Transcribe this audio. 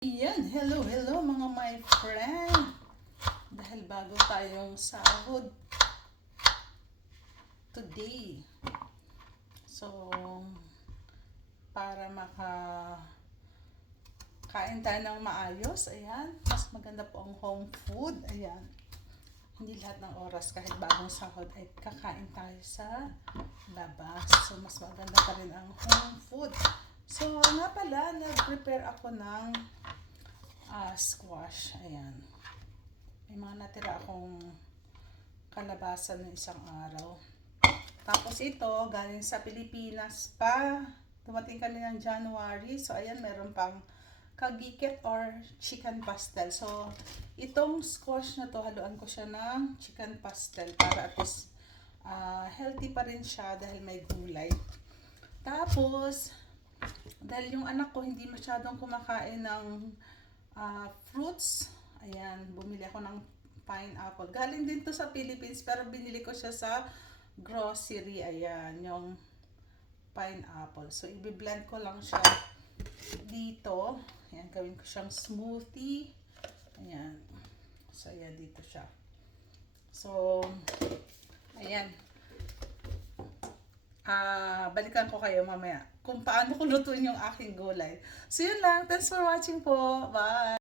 Yan, hello mga my friend. Dahil bago tayong sahod today. So, para kain tayo ng maayos, ayan. Mas maganda po ang home food, ayan. Hindi lahat ng oras kahit bagong sahod ay kakain tayo sa labas. So, mas maganda pa rin ang home food. So, nga pala, nag-prepare ako ng squash. Ayan. May mga natira akong kalabasa ng isang araw. Tapos ito, galing sa Pilipinas pa. Dumating kami ng January. So, ayan, meron pang kagikit or chicken pastel. So, itong squash na to, haluan ko siya ng chicken pastel para at least healthy pa rin siya dahil may gulay. Tapos, dahil yung anak ko hindi masyadong kumakain ng fruits, ayan, bumili ako ng pineapple. Galing din to sa Philippines pero binili ko siya sa grocery, ayan, yung pineapple. So, i-blend ko lang siya dito. Ayan, gawin ko siyang smoothie. Ayan. So, ayan, dito siya. So, ayan. Balikan ko kayo mamaya kung paano ko lutuin yung aking gulay. So, yun lang. Thanks for watching po. Bye!